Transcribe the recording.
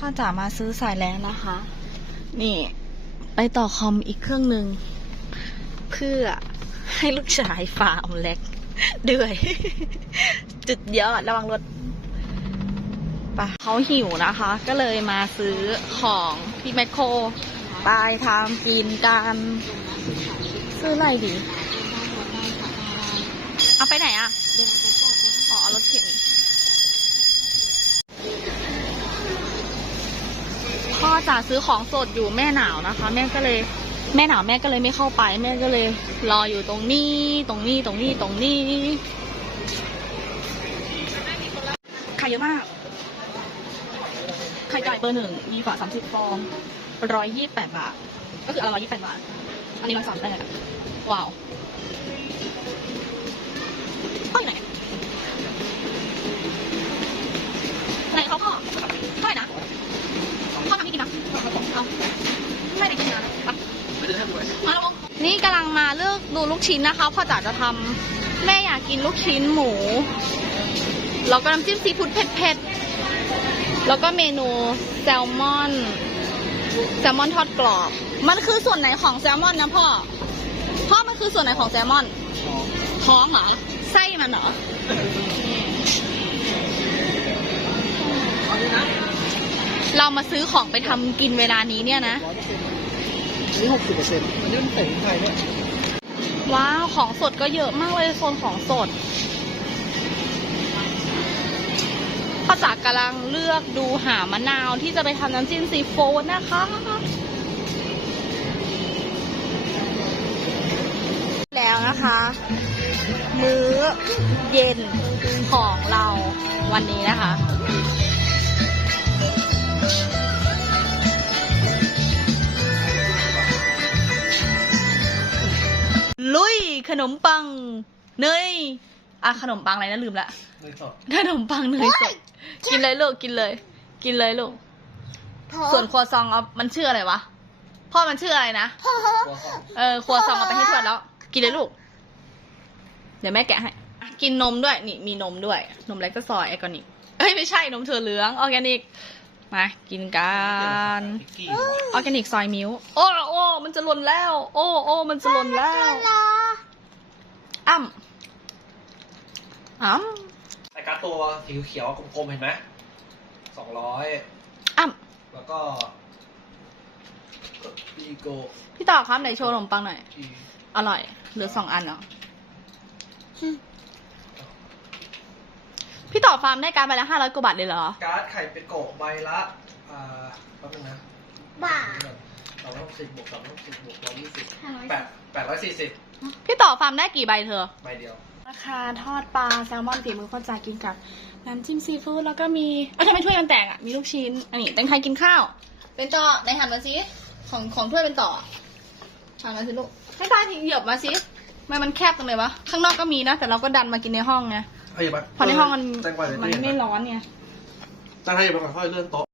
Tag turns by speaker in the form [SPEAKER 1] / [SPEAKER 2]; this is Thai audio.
[SPEAKER 1] พ่อจ๋ามาซื้อสายแลนนะคะ นี่ ไปต่อคอมอีกเครื่องหนึ่งเพื่อให้ลูกชายฟาร์มเล็กเด้วยจุดยอดระวังรถไปะเขาหิวนะคะ ก็เลยมาซื้อของที่แมคโครไปทำกินกันซื้ออะไรดี เอาไปไหนอะอ๋ พ่อจ๋าซื้อของสดอยู่แม่หนาวนะคะ แม่ก็เลยแม่หนาวแม่ก็เลยไม่เข้าไป แม่ก็เลยรออยู่ตรงนี้ ตรงนี้ตรงนี้ตรงนี้ไข่เยอะมากไข่ไก่เบอร์หนึ่งมีฝาสามสิบฟองร้อยยี่สิบแปดบาท ก็คือเอาร้อยยี่สิบแปดบาท อันนี้ร้อยสามแปดว้าวพ่ออยู่ไหนไหนเขาพ่อพ่อไหนนะ พ่อทำให้กินนะเอาไม่ได้กินนะไปมาลงนี่กำ ลังมาเลือกดูลูกชิ้นนะคะพ่อจ๋าจะทำแม่อยากกินลูกชิ้นหมู แล้วก็น้ำจิ้มซีฟู้ดเผ็ดๆ แล้วก็เมนูแซลมอน แซลมอนทอดกรอบ มันคือส่วนไหนของแซลมอนนะพ่อ พ่อมันคือส่วนไหนของแซลมอน ท้องเหรอ ไส้มันเหรอเรามาซื้อของไปทำกินเวลานี้เนี่ยนะ
[SPEAKER 2] นี่หกสิบเปอร์เซ็นต์มันนี่มันใส่ไทยเนี่ย
[SPEAKER 1] ว้าว ของสดก็เยอะมากเลยโซนของสดป้าจ๋ากำลังเลือกดูหามะนาวที่จะไปทำน้ำจิ้มซีฟู้ดนะคะ แล้วนะคะ มื้อเย็นของเราวันนี้นะคะ ขนมปังเนยอะขนมปังอะไรนะลืมละ
[SPEAKER 2] เนยสด
[SPEAKER 1] ขนมปังเนยสดกินเลยลูกกินเลย กินเลยลูกส่วนครัวซองเอามันชื่ออะไรวะพ่อมันชื่ออะไรนะ
[SPEAKER 2] ตัวสอง
[SPEAKER 1] เออครัวซองเอาไปให้ทวดแล้ว กินเลยลูก เดี๋ยวแม่แกะให้อะกินนมด้วยนี่มีนมด้วย นมเล็กก็ซอยไอคอนิกเอ้ยไม่ใช่นมถั่วเหลืองออร์แกนิกมากินกัน
[SPEAKER 2] กี้
[SPEAKER 1] ออร์แกนิกซอยมิลค์โอ้โอ้มันจะหล่นแล้ว โอ้โอ้มันจะหล่นแล้ว อ้ำอ้ำ
[SPEAKER 2] ไอ้การ์ดตัวสีเขียวกลมๆเห็นไหมสองร้อย
[SPEAKER 1] อ้ำ
[SPEAKER 2] แล้วก็ปีโก
[SPEAKER 1] พี่ต่อครับไหนโชว์ขนมปังหน่อย
[SPEAKER 2] อี
[SPEAKER 1] อร่อย เหลือสองอันเหรอพี่ต่อฟาร์มได้การดไปแล้วห้าร้อยกว่าบาทเลยเหรอ
[SPEAKER 2] การ์ดไข่เป็ดโกะใบละอ่าแป๊บนึงนะ
[SPEAKER 3] บ้า
[SPEAKER 2] สองร้อยหกสิบบวกสองร้อยหกสิบบวกร้อยยี่สิบ
[SPEAKER 3] ห้าร้อย
[SPEAKER 2] แปดแปดร้อยสี่สิบ
[SPEAKER 1] พี่ต่อฟาร์มได้กี่ใบเธอ
[SPEAKER 2] ใบเดียว
[SPEAKER 1] ราคาทอดปลาแซลมอนฝีมือพ่อจ่ากินกับน้ำจิ้มซีฟู้ดแล้วก็มีเอ้ยทำไมถ้วยมันแตกอะ มีลูกชิ้น อันนี้แตงไทยกินข้าว เป็นต่อในหันมาสิของของถ้วยเป็นต่อหันมาสิลูกให้ตาทีเหยียบมาสิทำไมมันแคบจังเลยวะ ข้างนอกก็มีนะ แต่เราก็ดันมากินในห้องไง
[SPEAKER 2] เฮ้ยบัต
[SPEAKER 1] เพราะในห้องมัน
[SPEAKER 2] แตงกวา
[SPEAKER 1] มันไม่ร้อนไง
[SPEAKER 2] ตั้งให้บัตรค่อยเลื่อนโต๊ะ